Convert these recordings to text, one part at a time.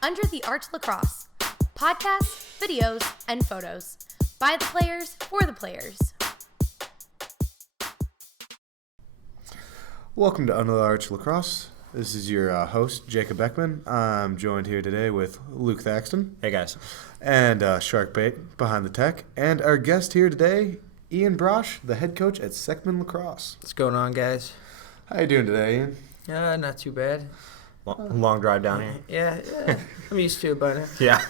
Under the Arch Lacrosse. Podcasts, videos, and photos. By the players, for the players. Welcome to Under the Arch Lacrosse. This is your host, Jacob Beckman. I'm joined here today with Luke Thaxton. Hey, guys. And Sharkbait behind the tech. And our guest here today, Ian Brosch, the head coach at Seckman Lacrosse. What's going on, guys? How you doing today, Ian? Not too bad. Long drive down here. Yeah. I'm used to it by now. Yeah.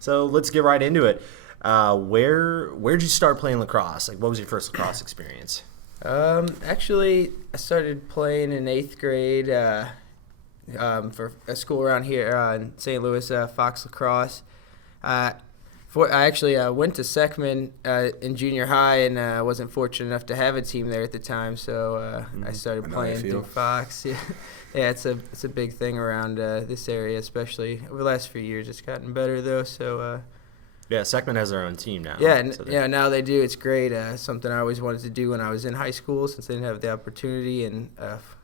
So let's get right into it. Where'd you start playing lacrosse? Like, what was your first lacrosse experience? Actually, I started playing in 8th grade for a school around here in St. Louis, Fox Lacrosse. I actually went to Seckman in junior high, and I wasn't fortunate enough to have a team there at the time, so I started playing through Fox. Yeah, it's a big thing around this area, especially over the last few years. It's gotten better though, so. Yeah, Seckman has their own team now. Yeah, now they do. It's great. Something I always wanted to do when I was in high school, since I didn't have the opportunity. And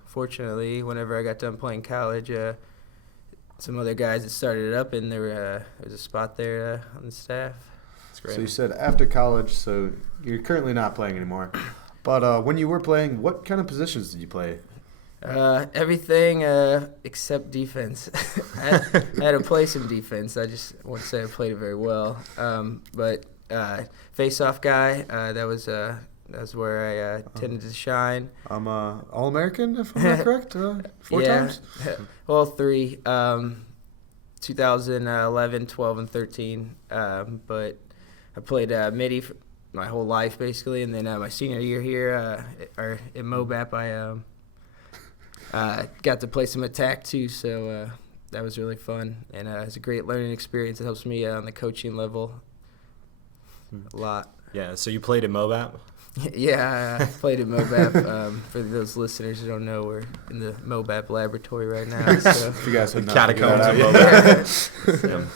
fortunately, whenever I got done playing college, some other guys that started it up, and there was a spot there on the staff. That's great. So you said after college, so you're currently not playing anymore. But when you were playing, what kind of positions did you play? Everything except defense. I had to play some defense. I just won't say I played it very well. But face-off guy, that was where I tended to shine. I'm All-American, if I'm not correct, 4 times? Well, 3. 2011, 12, and 13. But I played midi my whole life, basically. And then my senior year here in MOBAP, I got to play some attack too, so that was really fun, and it was a great learning experience. It helps me on the coaching level a lot. Yeah, so you played at MOBAP? Yeah, I played at MOBAP. For those listeners who don't know, we're in the MOBAP laboratory right now. So. If you guys have not Catacombs of MOBAP.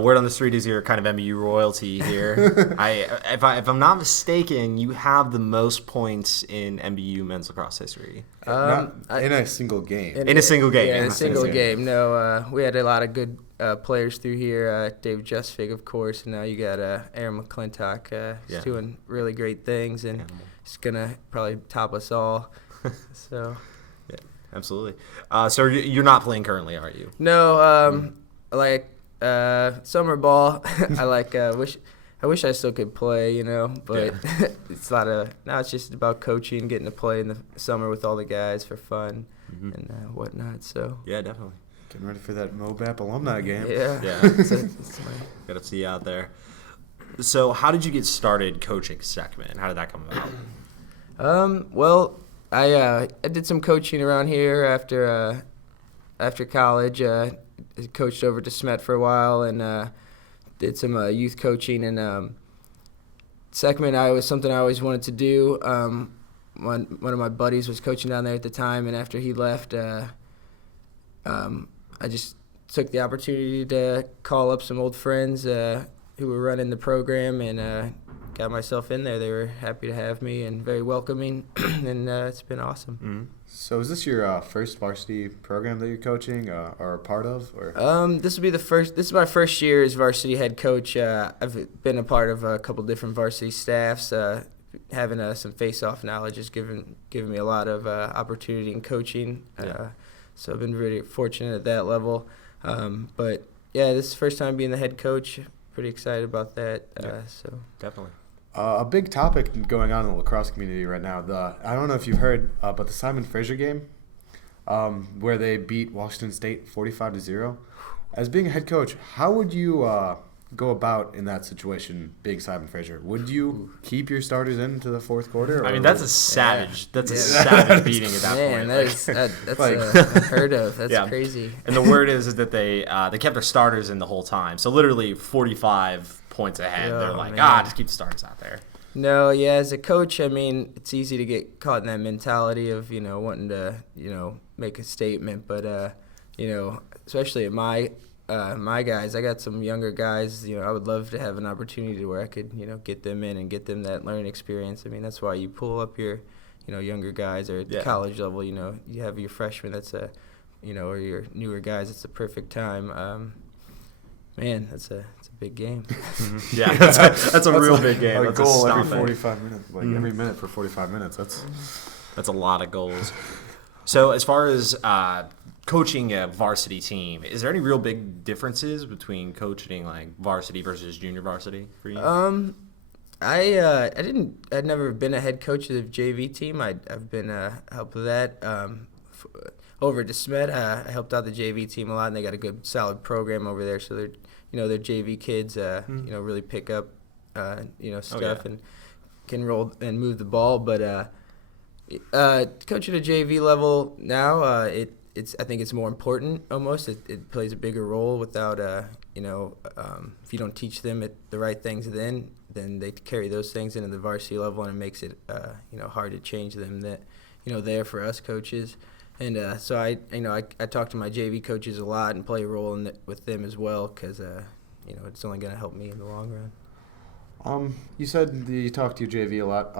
Word on the street is you're kind of MBU royalty here. If I'm not mistaken, you have the most points in MBU men's lacrosse history. Not in a single game. In a single game. Yeah, in a single game. No, we had a lot of good players through here. David Justfig, of course, and now you got Aaron McClintock. He's doing really great things, and he's going to probably top us all. So, yeah, absolutely. So you're not playing currently, are you? No, summer ball. I wish I still could play, but it's now it's just about coaching, getting to play in the summer with all the guys for fun and whatnot. So yeah, definitely. Getting ready for that MOBAP alumni game. Yeah. Got to see you out there. So how did you get started coaching Seckman? How did that come about? Well, I did some coaching around here after college. I coached over to Smet for a while and did some youth coaching. And Seckman was something I always wanted to do. One of my buddies was coaching down there at the time, and after he left, I just took the opportunity to call up some old friends who were running the program and got myself in there. They were happy to have me and very welcoming, and it's been awesome. Mm-hmm. So is this your first varsity program that you're coaching or a part of? Or? This is my first year as varsity head coach. I've been a part of a couple different varsity staffs. Having some face-off knowledge has given me a lot of opportunity in coaching. So I've been really fortunate at that level. But yeah, this is the first time being the head coach. Pretty excited about that. So definitely. A big topic going on in the lacrosse community right now. I don't know if you've heard, but the Simon Fraser game, where they beat Washington State 45-0. As being a head coach, how would you go about in that situation, being Simon Fraser? Would you keep your starters into the fourth quarter? I mean, that's a savage. That's a savage beating at that point. That's unheard of. That's crazy. And the word is that they kept their starters in the whole time. So literally 45 points ahead. They're like, just keep the starters out there. No, yeah, as a coach, I mean, it's easy to get caught in that mentality of, wanting to, make a statement. But, especially at my guys, I got some younger guys, I would love to have an opportunity where I could, get them in and get them that learning experience. I mean, that's why you pull up your, younger guys or at the college level, you have your freshman that's or your newer guys, it's the perfect time. Man, it's a big game. Yeah, that's a real big game. A That's goal a every stomping. 45 minutes, every minute for 45 minutes. That's a lot of goals. So as far as coaching a varsity team, is there any real big differences between coaching like varsity versus junior varsity for you? I'd never been a head coach of the JV team. I've been help with that. Over at DeSmet, I helped out the JV team a lot, and they got a good, solid program over there. So their JV kids, really pick up, stuff and can roll and move the ball. But coaching at a JV level now, I think it's more important almost. It plays a bigger role without, if you don't teach them the right things then they carry those things into the varsity level, and it makes it, hard to change them there for us coaches. And so I talk to my JV coaches a lot and play a role with them as well because, it's only going to help me in the long run. You said you talk to your JV a lot,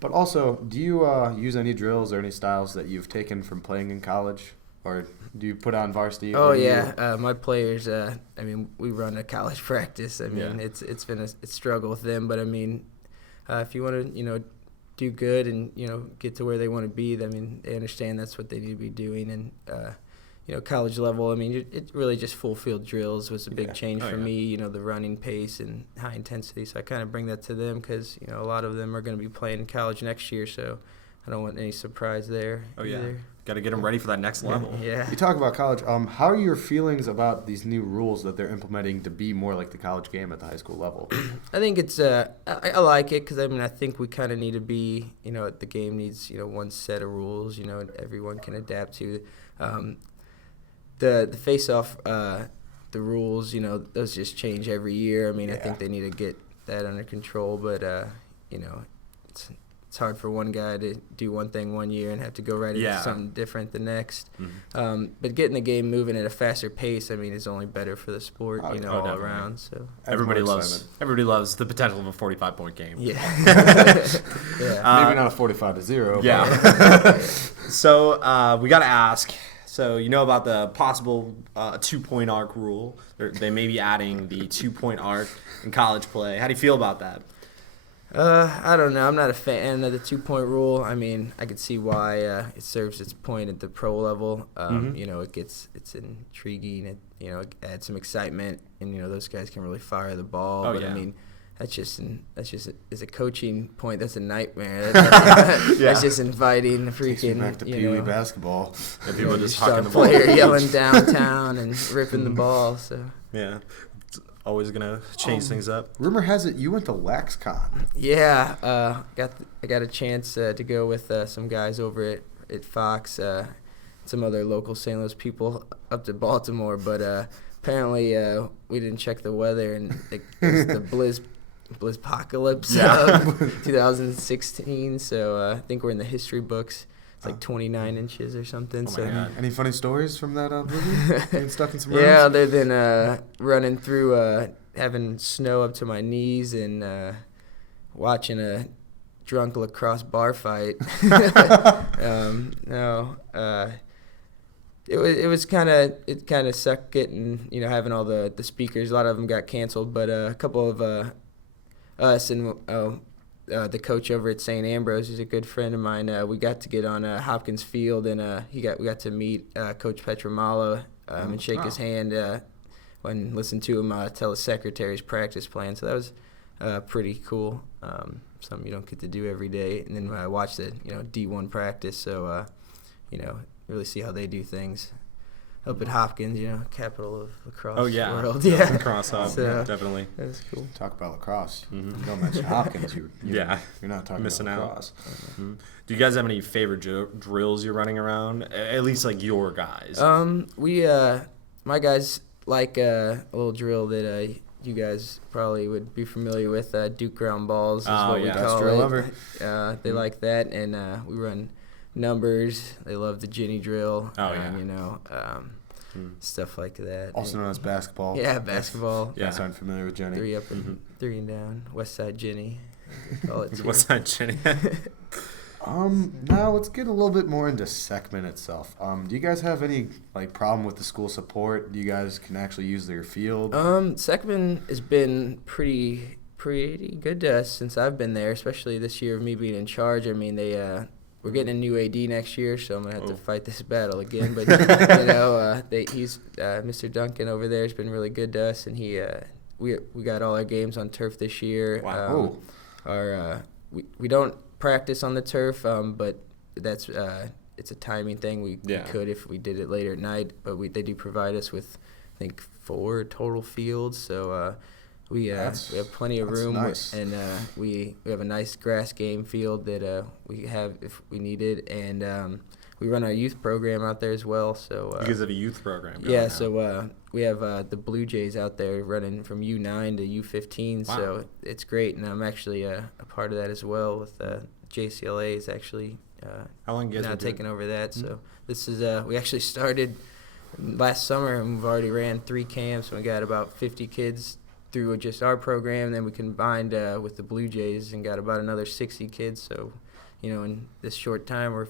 but also, do you use any drills or any styles that you've taken from playing in college, or do you put on varsity? Oh yeah, my players. We run a college practice. It's been a struggle with them, but if you want to, do good and get to where they want to be, they understand that's what they need to be doing. And college level, it really just full field drills was a big change for me. The running pace and high intensity. So I kind of bring that to them because a lot of them are going to be playing in college next year. So I don't want any surprise there. Oh yeah, either. got to get them ready for that next level. Yeah. You talk about college. How are your feelings about these new rules that they're implementing to be more like the college game at the high school level? I think it's I like it because I think we kind of need to be the game needs one set of rules everyone can adapt to. The face-off, the rules, those just change every year. I think they need to get that under control, but it's hard for one guy to do one thing one year and have to go right into something different the next. Mm-hmm. But getting the game moving at a faster pace, is only better for the sport, all definitely. around. So Everybody loves the potential of a 45-point game. yeah, Maybe not a 45-0. Yeah. So we got to ask. So about the possible 2-point arc rule. They may be adding the 2-point arc in college play. How do you feel about that? I don't know. I'm not a fan of the 2-point rule. I could see why it serves its point at the pro level. It's intriguing. It adds some excitement, and those guys can really fire the ball. Oh, but yeah. that's just as a coaching point. That's a nightmare. That's just inviting Takes me freaking back to Pee Wee basketball. And people just star hucking the ball. player yelling downtown and ripping the ball. So Yeah. Always gonna change things up. Rumor has it you went to LaxCon. yeah, I got a chance to go with some guys over at Fox, some other local St. Louis people up to Baltimore, but apparently we didn't check the weather and it was the Blizzpocalypse of 2016. So I think we're in the history books. It's like 29 inches or something. Oh my God. Any funny stories from that blizzard? Getting stuck in some roads? Yeah, other than running through, having snow up to my knees and watching a drunk lacrosse bar fight. No, it kind of sucked getting having all the speakers. A lot of them got canceled, but a couple of us and the coach over at St. Ambrose, who's a good friend of mine, we got to get on Hopkins Field, and we got to meet Coach Petramalo and shake his hand and listen to him tell his secretary's practice plan. So that was pretty cool. Something you don't get to do every day. And then I watched the D1 practice, so really see how they do things. Up at Hopkins, capital of lacrosse world. Yeah, lacrosse hub, So, definitely. that was cool. Talk about lacrosse. Mhm. You don't mention Hopkins. You're not talking Missing about out. lacrosse. Mm-hmm. Do you guys have any favorite drills you're running around? At least like your guys. My guys like a little drill that you guys probably would be familiar with. Duke ground balls is what we yeah. Best call drill it. ever. They like that, and we run numbers. They love the Ginny drill. Oh, yeah. Stuff like that. Also known as basketball. Yeah, basketball. Yeah. Guys aren't familiar with Jenny. 3 up and 3 and down. West Side Ginny. Call it too. What's that, Jenny? Now let's get a little bit more into Seckman itself. Do you guys have any problem with the school support? Do you guys can actually use their field? Seckman has been pretty good to us since I've been there, especially this year of me being in charge. I mean, we're getting a new AD next year, so I'm gonna have to fight this battle again. But he's Mr. Duncan over there has been really good to us, and we got all our games on turf this year. Wow. We don't practice on the turf, but that's it's a timing thing. We could if we did it later at night, but they do provide us with I think 4 total fields, so we have plenty of room. Nice. And we have a nice grass game field that we have if we need it, and we run our youth program out there as well. So you guys have a youth program going yeah now. So we have the Blue Jays out there running from U9 to U15. Wow. So it's great, and I'm actually a part of that as well with JCLA is actually How long you guys now been doing taking over that. So this is we actually started last summer, and we've already ran 3 camps, and we got about 50 kids through just our program. Then we combined with the Blue Jays and got about another 60 kids. So, in this short time, we're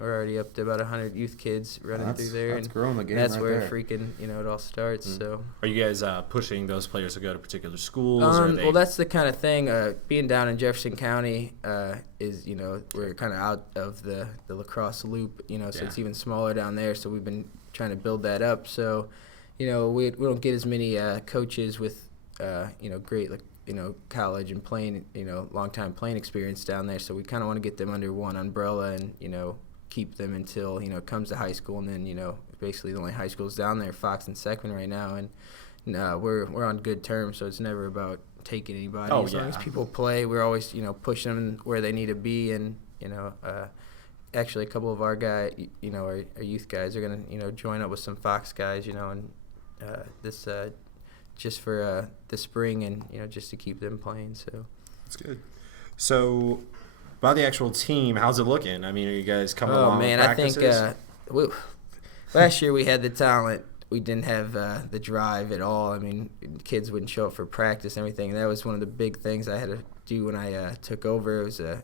already up to about 100 youth kids running through there. That's growing the game. That's right where there. it all starts. So. Are you guys pushing those players to go to particular schools? Well, that's the kind of thing. Being down in Jefferson County is, we're kind of out of the lacrosse loop, so it's even smaller down there. So we've been trying to build that up. So, we don't get as many coaches with, great, college and playing, long time playing experience down there. So we kind of want to get them under one umbrella and, keep them until, it comes to high school. And then, basically the only high schools down there, Fox and Seckman right now. And we're on good terms, so it's never about taking anybody. As long as people play, we're always, pushing them where they need to be. And, actually a couple of our guys, our youth guys are going to, join up with some Fox guys, and this just for the spring and, just to keep them playing. So that's good. So about the actual team, how's it looking? I mean, are you guys coming along with practices? I think last year we had the talent. We didn't have the drive at all. I mean, kids wouldn't show up for practice and everything. That was one of the big things I had to do when I took over. It was a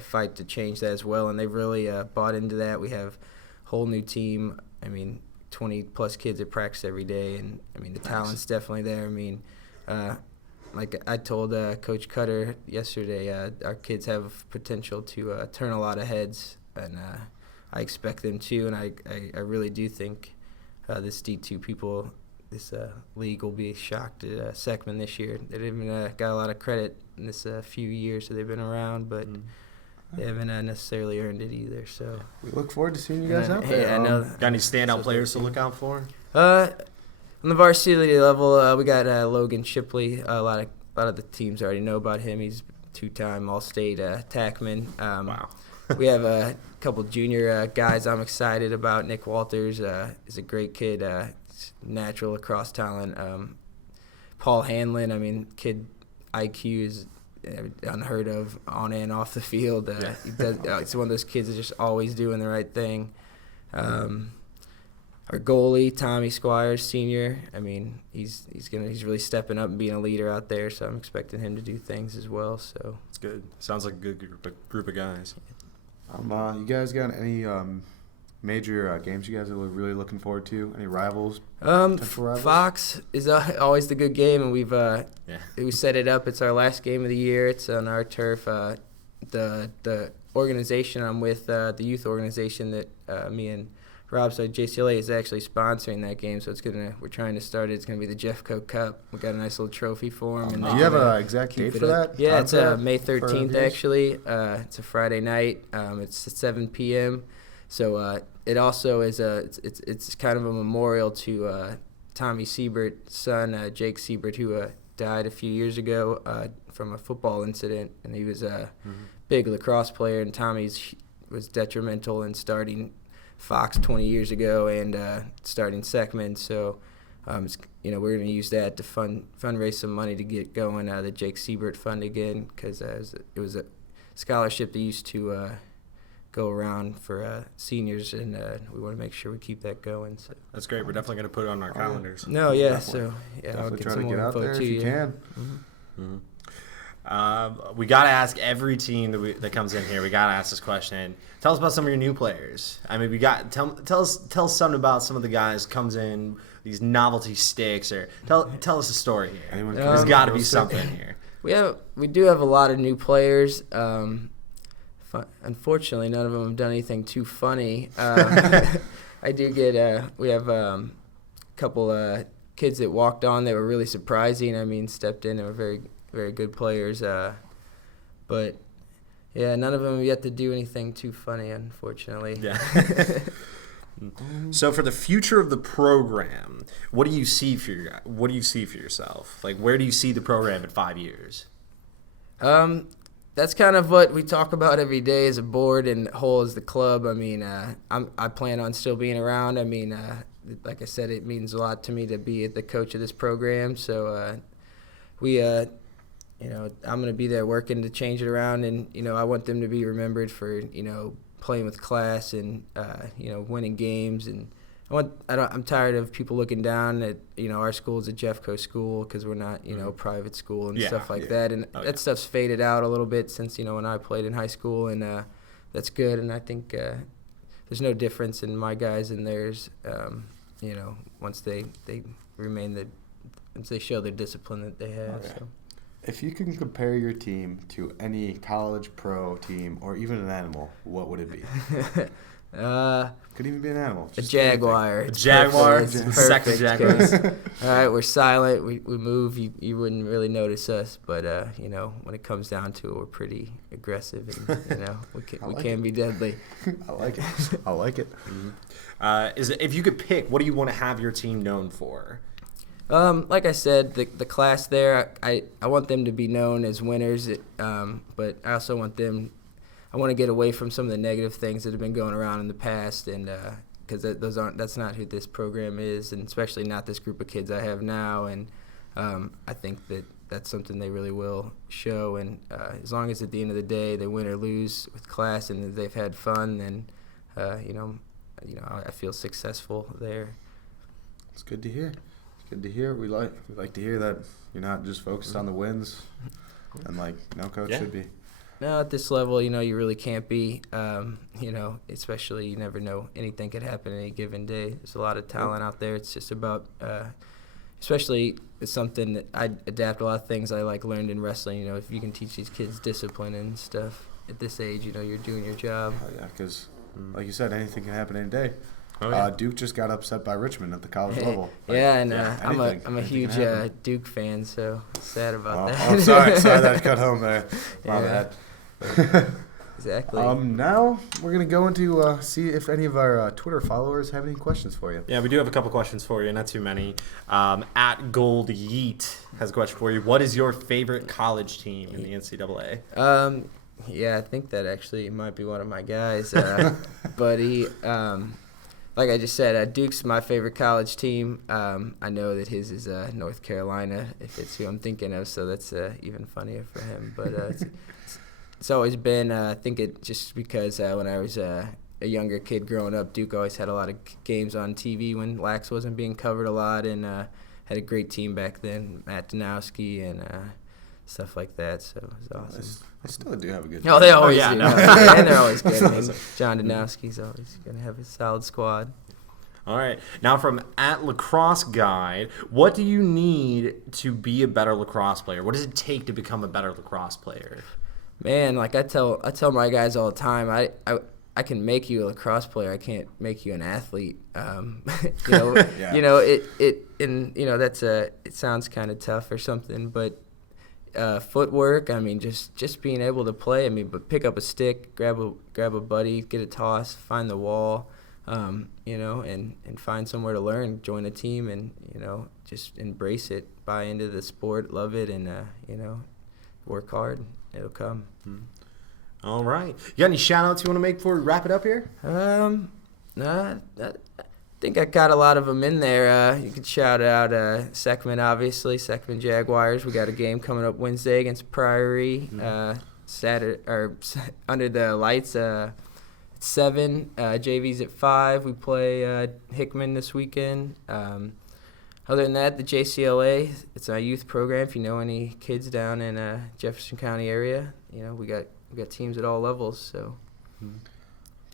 fight to change that as well, and they've really bought into that. We have a whole new team. I mean, 20-plus kids at practice every day, and, I mean, the talent's definitely there. I mean, like I told Coach Cutter yesterday, our kids have potential to turn a lot of heads, and I expect them to, and I really do think this D2 this league will be shocked at Seckman this year. They haven't got a lot of credit in this few years that they've been around, but they haven't necessarily earned it either. So we look forward to seeing you guys out there. I know. Got any standout players to look out for? On the varsity level, we got Logan Shipley. A lot of the teams already know about him. He's 2-time All-State tackman. Wow. We have a couple junior guys I'm excited about. Nick Walters is a great kid, natural lacrosse talent. Paul Hanlon, I mean, kid IQ is unheard of on and off the field. He does, it's one of those kids that's just always doing the right thing. Our goalie, Tommy Squires, senior, I mean, he's really stepping up and being a leader out there, so I'm expecting him to do things as well. So it's good. Sounds like a good group of guys. You guys got any major games you guys are really looking forward to? Any rivals? Rivals? Fox is always the good game, and we set it up. It's our last game of the year. It's on our turf. The organization I'm with, the youth organization that me and Rob started, JCLA, is actually sponsoring that game. So we're trying to start it. It's gonna be the Jeffco Cup. We got a nice little trophy for them. Do you have an exact date for that? Yeah, it's May 13th actually. It's a Friday night. It's at 7 p.m. So it also is it's kind of a memorial to Tommy Siebert's son, Jake Siebert, who died a few years ago from a football incident, and he was a big lacrosse player. And Tommy's was detrimental in starting Fox 20 years ago and starting Seckman. So we're going to use that to fundraise some money to get going the Jake Siebert Fund again, because it was a scholarship that used to go around for seniors, and we want to make sure we keep that going. So that's great. We're definitely going to put it on our calendars. No, yeah. Definitely. So yeah, Definitely I'll get try some to get more out info there to if you you. can. We got to ask every team that comes in here. We got to ask this question. Tell us about some of your new players. I mean, tell us something about some of the guys comes in, these novelty sticks, or tell us a story here. There's got to be something here. We do have a lot of new players. Unfortunately, none of them have done anything too funny. I do get we have a couple kids that walked on that were really surprising. I mean, stepped in and were very, very good players. But yeah, none of them have yet to do anything too funny, unfortunately. Yeah. So for the future of the program, what do you see for yourself? Like, where do you see the program in 5 years? That's kind of what we talk about every day as a board and whole as the club. I mean, I plan on still being around. I mean, like I said, it means a lot to me to be the coach of this program. So I'm going to be there working to change it around, and I want them to be remembered for playing with class and winning games. And I'm tired of people looking down at our school is a Jeffco school because we're not private school and stuff like that. And that stuff's faded out a little bit since when I played in high school, and that's good. And I think there's no difference in my guys and theirs. Once they once they show their discipline that they have. Okay. So. If you can compare your team to any college pro team or even an animal, what would it be? Could even be an animal. A jaguar. A jaguar. Perfect. Jaguars. All right, we're silent. We move. You wouldn't really notice us, but when it comes down to it, we're pretty aggressive, and we can be deadly. I like it. I like it. Mm-hmm. If you could pick, what do you want to have your team known for? Like I said, the class there, I want them to be known as winners, but I also want to get away from some of the negative things that have been going around in the past, and because that's not who this program is, and especially not this group of kids I have now, and I think that's something they really will show, and as long as at the end of the day they win or lose with class and they've had fun, then I feel successful there. It's good to hear. Good to hear. We like to hear that you're not just focused on the wins, and no coach should be. No, at this level, you really can't be. Especially you never know, anything could happen any given day. There's a lot of talent out there. It's just about, especially it's something that I adapt a lot of things I learned in wrestling. If you can teach these kids discipline and stuff at this age, you're doing your job. Oh, yeah, because like you said, anything can happen any day. Oh, yeah. Duke just got upset by Richmond at the college level. I'm a huge Duke fan, so sad about that. I'm sorry that I cut home there. My bad. Exactly. Now we're gonna go into see if any of our Twitter followers have any questions for you. Yeah, we do have a couple questions for you, not too many. At Gold Yeet has a question for you. What is your favorite college team in the NCAA? I think that actually might be one of my guys, but he. Like I just said, Duke's my favorite college team. I know that his is North Carolina, if it's who I'm thinking of, so that's even funnier for him. But it's always been, I think it just because when I was a younger kid growing up, Duke always had a lot of games on TV when Lax wasn't being covered a lot, and had a great team back then, Matt Danowski and stuff like that, so it was awesome. They still do have a good team. Oh, they always do. No. And they're always good. I mean, John Danowski's always going to have a solid squad. All right. Now from at Lacrosse Guide, what do you need to be a better lacrosse player? What does it take to become a better lacrosse player? Man, I tell my guys all the time, I can make you a lacrosse player. I can't make you an athlete. It sounds kind of tough or something, but footwork, I mean, just being able to play. I mean, but pick up a stick, grab a buddy, get a toss, find the wall, and find somewhere to learn. Join a team, and just embrace it, buy into the sport, love it, and work hard. It'll come. Mm-hmm. All right. You got any shout outs you want to make before we wrap it up here? I think I got a lot of them in there. You could shout out Seckman, obviously, Seckman Jaguars. We got a game coming up Wednesday against Priory. Saturday or under the lights. At 7. JV's at 5. We play Hickman this weekend. Other than that, the JCLA, it's a youth program. If you know any kids down in Jefferson County area, we got teams at all levels. So.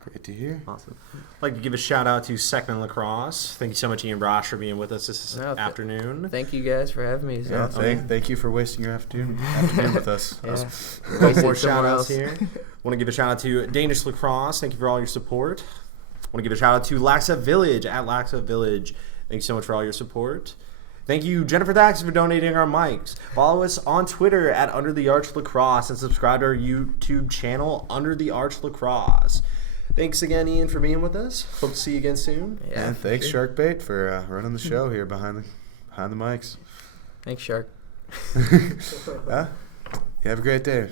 Great to hear. Awesome. I'd like to give a shout out to Seckman Lacrosse. Thank you so much, Ian Brosch, for being with us this afternoon. Thank you guys for having me. Yeah, thank you for wasting your afternoon with us. Yeah. More shout outs here. Want to give a shout out to Danish Lacrosse. Thank you for all your support. Want to give a shout out to Laxa Village at Laxa Village. Thank you so much for all your support. Thank you, Jennifer Thaxton, for donating our mics. Follow us on Twitter at Under the Arch Lacrosse and subscribe to our YouTube channel, Under the Arch Lacrosse. Thanks again, Ian, for being with us. Hope to see you again soon. Yeah, and thanks, Sharkbait, for running the show here behind the mics. Thanks, Shark. You have a great day.